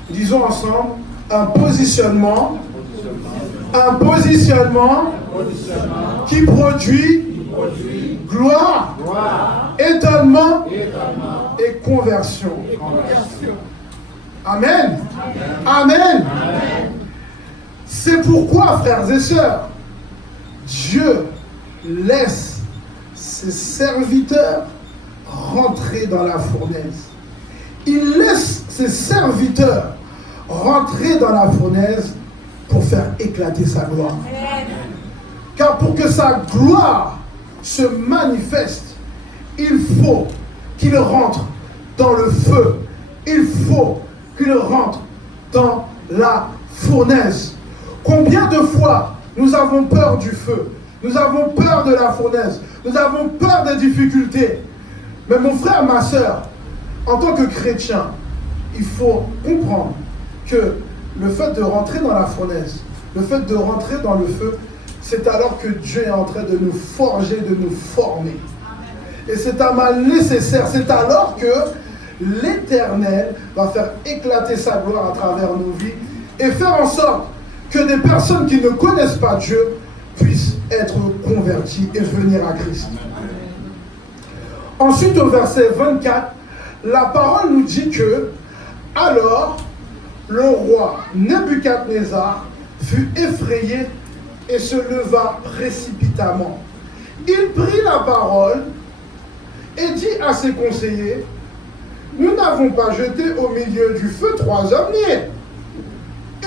disons ensemble, un positionnement Un positionnement qui produit gloire, étonnement et conversion. Amen. Amen. C'est pourquoi, frères et sœurs, Dieu laisse ses serviteurs rentrer dans la fournaise. Il laisse ses serviteurs rentrer dans la fournaise pour faire éclater sa gloire. Car pour que sa gloire se manifeste, il faut qu'il rentre dans le feu. Il faut qu'il rentre dans la fournaise. Combien de fois nous avons peur du feu? Nous avons peur de la fournaise. Nous avons peur des difficultés. Mais mon frère, ma soeur, en tant que chrétien, il faut comprendre que le fait de rentrer dans la fournaise, le fait de rentrer dans le feu, c'est alors que Dieu est en train de nous forger, de nous former. Et c'est un mal nécessaire. C'est alors que l'Éternel va faire éclater sa gloire à travers nos vies et faire en sorte que des personnes qui ne connaissent pas Dieu puissent être converties et venir à Christ. Ensuite, au verset 24, la parole nous dit que alors le roi Nebuchadnezzar fut effrayé et se leva précipitamment. Il prit la parole et dit à ses conseillers: nous n'avons pas jeté au milieu du feu 3 hommes niais.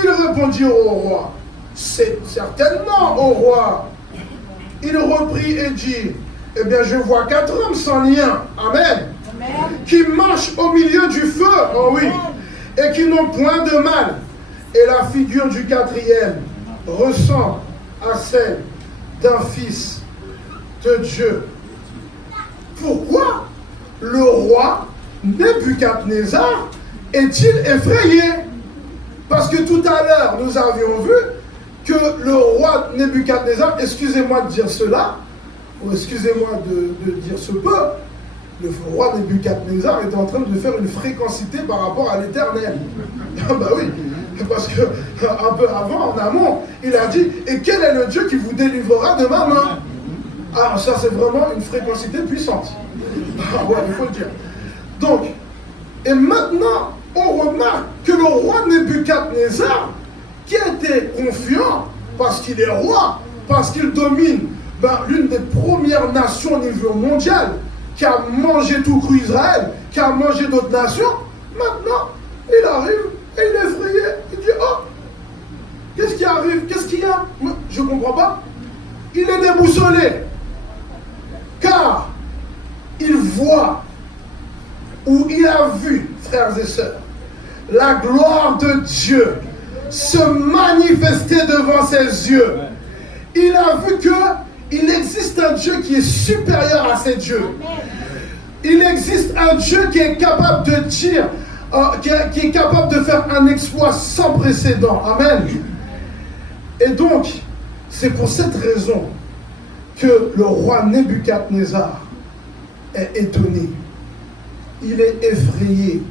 Ils répondirent au roi: c'est certainement, au roi. Il reprit et dit: eh bien, je vois 4 hommes sans lien, amen, qui marchent au milieu du feu, oh oui, et qui n'ont point de mal. Et la figure du 4e ressemble à celle d'un fils de Dieu. Pourquoi le roi Nebuchadnezzar est-il effrayé? Parce que tout à l'heure, nous avions vu que le roi Nebuchadnezzar, excusez-moi de dire cela, ou excusez-moi de dire ce peu, le roi Nebuchadnezzar est en train de faire une fréquencité par rapport à l'Éternel. Ah bah oui, parce que un peu avant, en amont, il a dit: et quel est le Dieu qui vous délivrera de ma main? Ah, ça c'est vraiment une fréquencité puissante. Ah ouais, il faut le dire. Donc, et maintenant, on remarque que le roi Nebuchadnezzar, qui était confiant, parce qu'il est roi, parce qu'il domine l'une des premières nations au niveau mondial, qui a mangé tout cru Israël, qui a mangé d'autres nations, maintenant, il arrive et il est effrayé. Il dit: oh, qu'est-ce qui arrive? Qu'est-ce qu'il y a? Je ne comprends pas. Il est déboussolé. Car il voit, ou il a vu, frères et sœurs, la gloire de Dieu se manifester devant ses yeux. Il a vu qu'il existe un Dieu qui est supérieur à ces dieux. Il existe un Dieu qui est capable de dire, qui est capable de faire un exploit sans précédent. Amen. Et donc, c'est pour cette raison que le roi Nebuchadnezzar est étonné. Il est effrayé.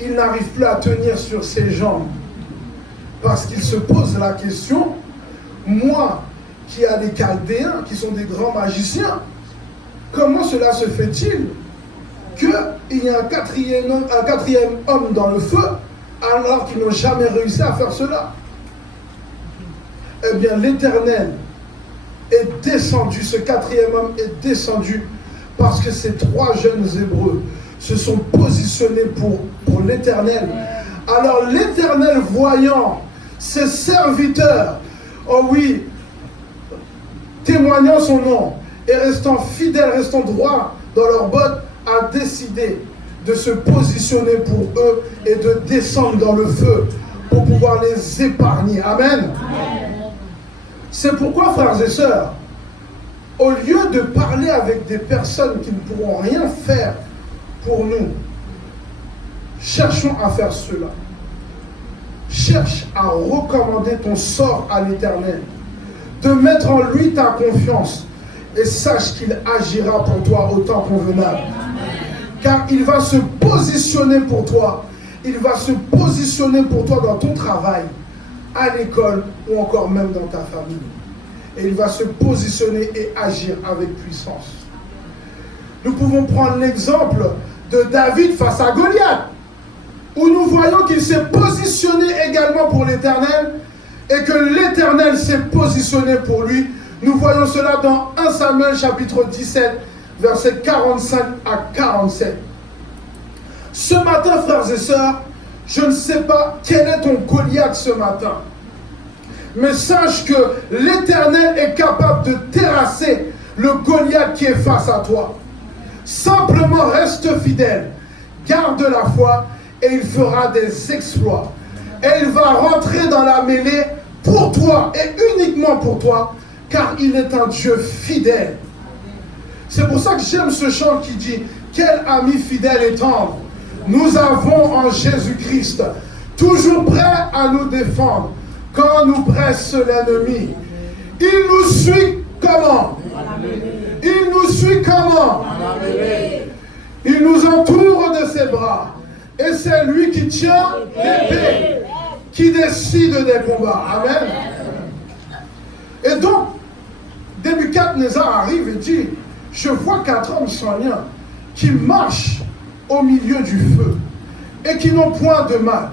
Il n'arrive plus à tenir sur ses jambes. Parce qu'il se pose la question: moi, qui a des Chaldéens, qui sont des grands magiciens, comment cela se fait-il qu'il y ait un quatrième homme dans le feu, alors qu'ils n'ont jamais réussi à faire cela? Eh bien, l'Éternel est descendu, ce 4e homme est descendu, parce que ces 3 jeunes Hébreux se sont positionnés pour l'Éternel. Alors l'Éternel, voyant ses serviteurs, oh oui, témoignant son nom et restant fidèles, restant droits dans leurs bottes, a décidé de se positionner pour eux et de descendre dans le feu pour pouvoir les épargner. Amen. C'est pourquoi, frères et sœurs, au lieu de parler avec des personnes qui ne pourront rien faire pour nous, cherchons à faire cela. Cherche à recommander ton sort à l'Éternel, de mettre en lui ta confiance, et sache qu'il agira pour toi au temps convenable. Car il va se positionner pour toi. Il va se positionner pour toi dans ton travail, à l'école ou encore même dans ta famille. Et il va se positionner et agir avec puissance. Nous pouvons prendre l'exemple de David face à Goliath, où nous voyons qu'il s'est positionné également pour l'Éternel et que l'Éternel s'est positionné pour lui. Nous voyons cela dans 1 Samuel chapitre 17, versets 45 à 47. Ce matin, frères et sœurs, je ne sais pas quel est ton Goliath ce matin, mais sache que l'Éternel est capable de terrasser le Goliath qui est face à toi. Simplement reste fidèle, garde la foi et il fera des exploits. Et il va rentrer dans la mêlée pour toi et uniquement pour toi, car il est un Dieu fidèle. C'est pour ça que j'aime ce chant qui dit « Quel ami fidèle et tendre nous avons en Jésus-Christ, toujours prêt à nous défendre quand nous presse l'ennemi. Il nous suit comment? Il nous suit comment? Il nous entoure de ses bras. Et c'est lui qui tient l'épée, qui décide des combats. Amen. Et donc, Nebuchadnezzar arrive et dit, je vois 4 hommes sans lien qui marchent au milieu du feu et qui n'ont point de mal.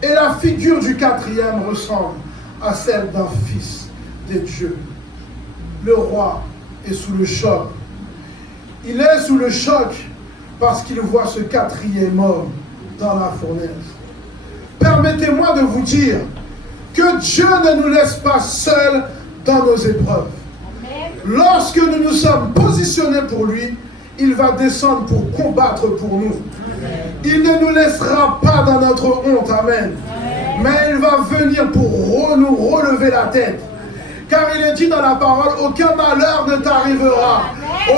Et la figure du 4e ressemble à celle d'un fils des dieux. Le roi est sous le choc. Il est sous le choc parce qu'il voit ce 4e homme dans la fournaise. Permettez-moi de vous dire que Dieu ne nous laisse pas seuls dans nos épreuves. Lorsque nous nous sommes positionnés pour lui, il va descendre pour combattre pour nous. Il ne nous laissera pas dans notre honte. Amen. Mais il va venir pour nous relever la tête. Car il est dit dans la parole, aucun malheur ne t'arrivera,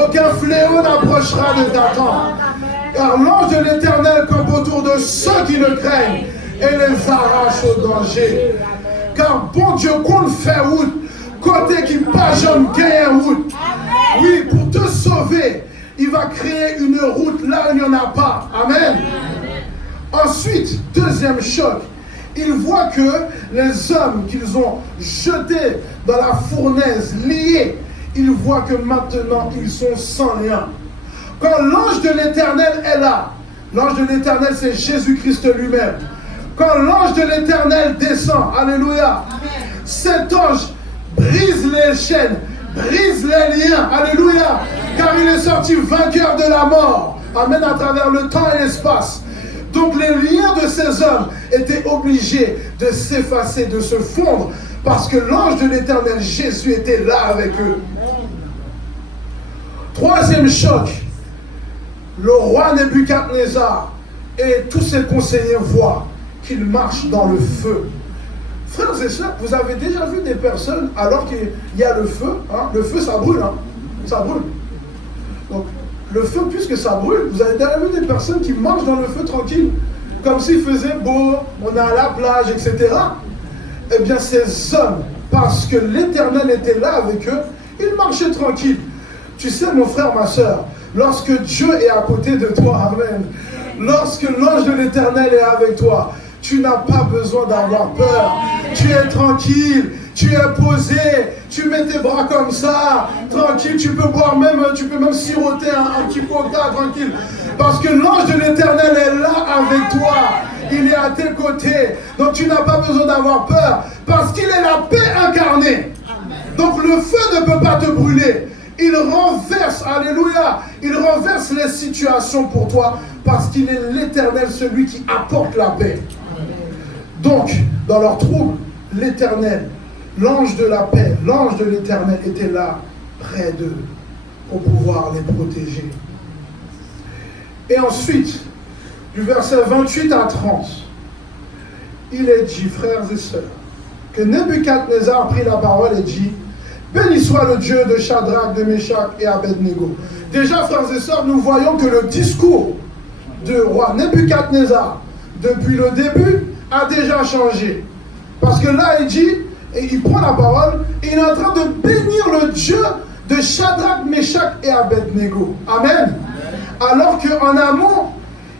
aucun fléau n'approchera de ta tente. Car l'ange de l'Éternel campe autour de ceux qui le craignent et les arrache au danger. Car bon Dieu qu'on le fait route, côté qui pas jamais gagne route. Oui, pour te sauver, il va créer une route là où il n'y en a pas. Amen. Ensuite, deuxième choc, ils voient que les hommes qu'ils ont jetés dans la fournaise, liés, ils voient que maintenant ils sont sans lien. Quand l'ange de l'Éternel est là, l'ange de l'Éternel c'est Jésus-Christ lui-même. Quand l'ange de l'Éternel descend, alléluia, cet ange brise les chaînes, brise les liens, alléluia, car il est sorti vainqueur de la mort, amen, à travers le temps et l'espace. Donc les liens de ces hommes étaient obligés de s'effacer, de se fondre, parce que l'ange de l'Éternel, Jésus, était là avec eux. Troisième choc, le roi Nebuchadnezzar et tous ses conseillers voient qu'il marche dans le feu. Frères et sœurs, vous avez déjà vu des personnes, alors qu'il y a le feu, hein, le feu ça brûle, hein, ça brûle. Donc, le feu, puisque ça brûle, vous avez déjà vu des personnes qui marchent dans le feu tranquille, comme s'il faisait beau, on est à la plage, etc. Eh bien, ces hommes, parce que l'Éternel était là avec eux, ils marchaient tranquilles. Tu sais, mon frère, ma soeur, lorsque Dieu est à côté de toi, amen, lorsque l'ange de l'Éternel est avec toi, tu n'as pas besoin d'avoir peur. Tu es tranquille, tu es posé, tu mets tes bras comme ça, tranquille, tu peux boire même, tu peux même siroter un petit coca tranquille. Parce que l'ange de l'Éternel est là avec toi. Il est à tes côtés. Donc tu n'as pas besoin d'avoir peur. Parce qu'il est la paix incarnée. Donc le feu ne peut pas te brûler. Il renverse, alléluia, il renverse les situations pour toi. Parce qu'il est l'Éternel, celui qui apporte la paix. Donc, dans leur trouble, l'Éternel, l'ange de la paix, l'ange de l'Éternel était là, près d'eux, pour pouvoir les protéger. Et ensuite, du verset 28 à 30, il est dit, frères et sœurs, que Nebuchadnezzar prit la parole et dit, béni soit le Dieu de Shadrach, de Meshach et Abednego. Déjà, frères et sœurs, nous voyons que le discours du roi Nebuchadnezzar, depuis le début, a déjà changé. Parce que là, il dit, et il prend la parole, et il est en train de bénir le Dieu de Shadrach, Meshach et Abednego. Amen. Alors qu'en amont,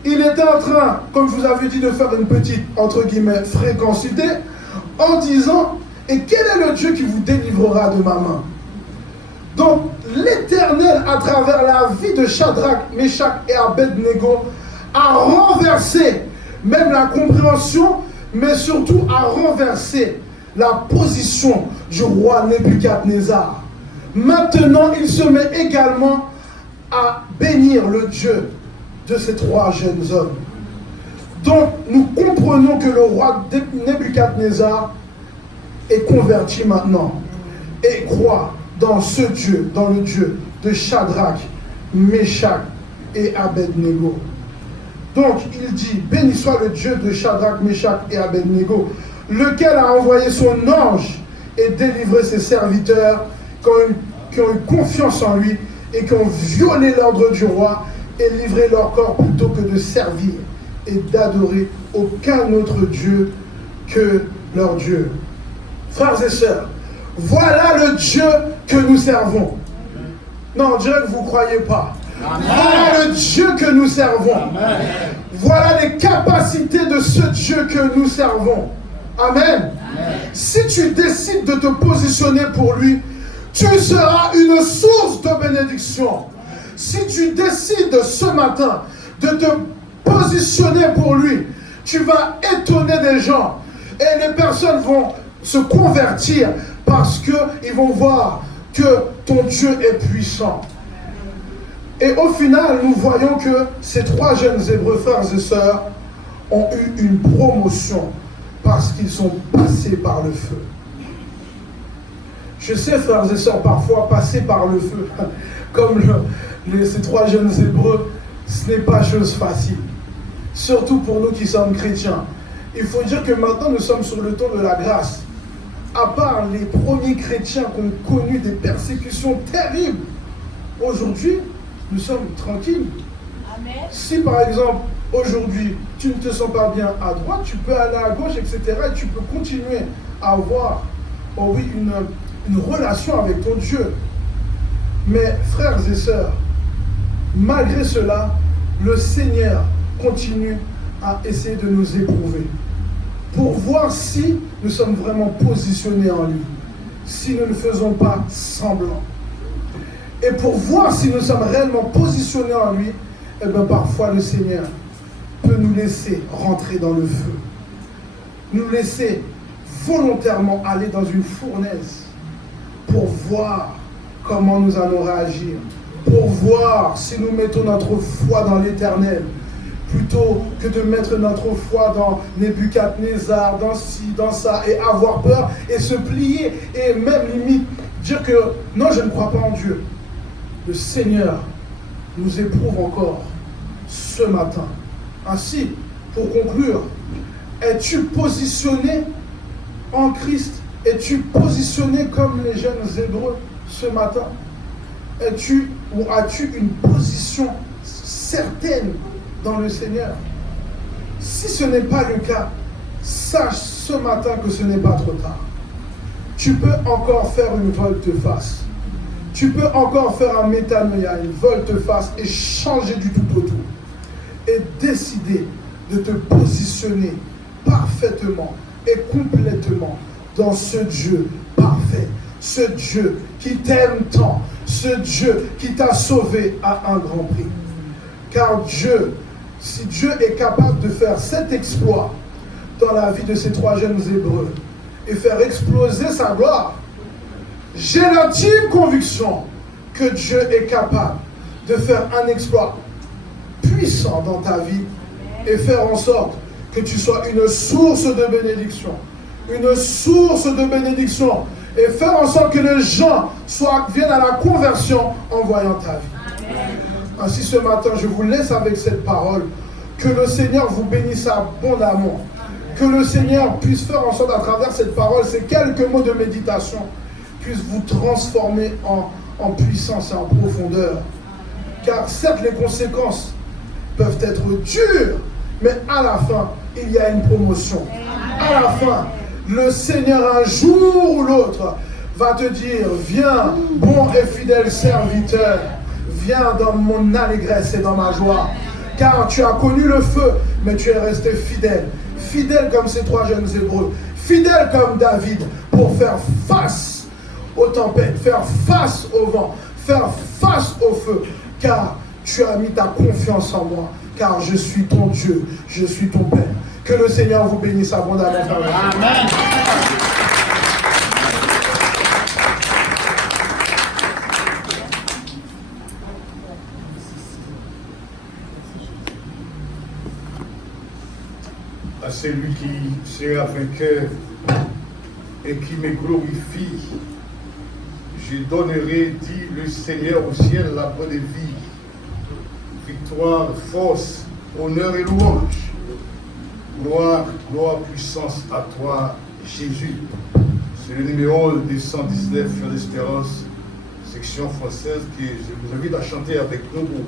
il était en train, comme je vous avais dit, de faire une petite, entre guillemets, fréquencité, en disant, et quel est le Dieu qui vous délivrera de ma main? Donc, l'Éternel, à travers la vie de Shadrach, Meshach et Abednego, a renversé même la compréhension, mais surtout a renversé la position du roi Nebuchadnezzar. Maintenant, il se met également à bénir le Dieu de ces trois jeunes hommes. Donc, nous comprenons que le roi Nebuchadnezzar est converti maintenant et croit dans ce Dieu, dans le Dieu de Shadrach, Meshach et Abednego. Donc, il dit, béni soit le Dieu de Shadrach, Meshach et Abednego, lequel a envoyé son ange et délivré ses serviteurs qui ont eu confiance en lui et qui ont violé l'ordre du roi et livré leur corps plutôt que de servir et d'adorer aucun autre Dieu que leur Dieu. Frères et sœurs, voilà le Dieu que nous servons. Non, Dieu que vous ne croyez pas. Amen. Voilà le Dieu que nous servons. Amen. Voilà les capacités de ce Dieu que nous servons. Amen. Amen. Si tu décides de te positionner pour lui, tu seras une source de bénédiction. Si tu décides ce matin de te positionner pour lui, tu vas étonner des gens. Et les personnes vont se convertir parce qu'ils vont voir que ton Dieu est puissant. Et au final, nous voyons que ces trois jeunes Hébreux, frères et sœurs, ont eu une promotion parce qu'ils sont passés par le feu. Je sais, frères et sœurs, parfois passer par le feu, comme ces trois jeunes Hébreux, ce n'est pas chose facile. Surtout pour nous qui sommes chrétiens. Il faut dire que maintenant nous sommes sur le ton de la grâce. À part les premiers chrétiens qui ont connu des persécutions terribles, aujourd'hui, nous sommes tranquilles. Amen. Si par exemple, aujourd'hui, tu ne te sens pas bien à droite, tu peux aller à gauche, etc. Et tu peux continuer à avoir, oh oui, une relation avec ton Dieu. Mais frères et sœurs, malgré cela, le Seigneur continue à essayer de nous éprouver pour voir si nous sommes vraiment positionnés en lui, si nous ne faisons pas semblant. Et pour voir si nous sommes réellement positionnés en lui, eh bien parfois le Seigneur peut nous laisser rentrer dans le feu, nous laisser volontairement aller dans une fournaise pour voir comment nous allons réagir, pour voir si nous mettons notre foi dans l'Éternel, plutôt que de mettre notre foi dans Nebuchadnezzar, dans ci, dans ça, et avoir peur, et se plier, et même limite dire que non, je ne crois pas en Dieu. Le Seigneur nous éprouve encore ce matin. Ainsi, pour conclure, es-tu positionné en Christ? Es-tu positionné comme les jeunes Hébreux ce matin? As-tu une position certaine dans le Seigneur? Si ce n'est pas le cas, sache ce matin que ce n'est pas trop tard. Tu peux encore faire une volte-face. Tu peux encore faire un métanoïa, une volte-face et changer du tout au tout. Et décider de te positionner parfaitement et complètement dans ce Dieu parfait. Ce Dieu qui t'aime tant. Ce Dieu qui t'a sauvé à un grand prix. Car Dieu, si Dieu est capable de faire cet exploit dans la vie de ces trois jeunes Hébreux et faire exploser sa gloire, j'ai l'intime conviction que Dieu est capable de faire un exploit puissant dans ta vie et faire en sorte que tu sois une source de bénédiction. Une source de bénédiction. Et faire en sorte que les gens viennent à la conversion en voyant ta vie. Amen. Ainsi ce matin, je vous laisse avec cette parole. Que le Seigneur vous bénisse abondamment. Que le Seigneur puisse faire en sorte à travers cette parole, ces quelques mots de méditation, puissent vous transformer en puissance et en profondeur. Car certes, les conséquences peuvent être dures, mais à la fin, il y a une promotion. À la fin, le Seigneur, un jour ou l'autre, va te dire, viens, bon et fidèle serviteur, viens dans mon allégresse et dans ma joie. Car tu as connu le feu, mais tu es resté fidèle. fidèle comme ces 3 jeunes Hébreux, fidèle comme David, pour faire face aux tempêtes, faire face au vent, faire face au feu, car tu as mis ta confiance en moi, car je suis ton Dieu, je suis ton Père. Que le Seigneur vous bénisse abondamment. Amen. À celui qui sera vainqueur et qui me glorifie, je donnerai, dit le Seigneur, au ciel la paix de vie, victoire, force, honneur et louange. Gloire, gloire, puissance à toi, Jésus. C'est le numéro 219 d'Espérance, section française, que je vous invite à chanter avec nous pour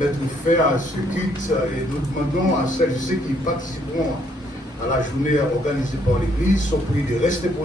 mettre fin à ce culte. Et nous demandons à celles et ceux qui participeront à la journée organisée par l'Église, sont priés de rester pour nous.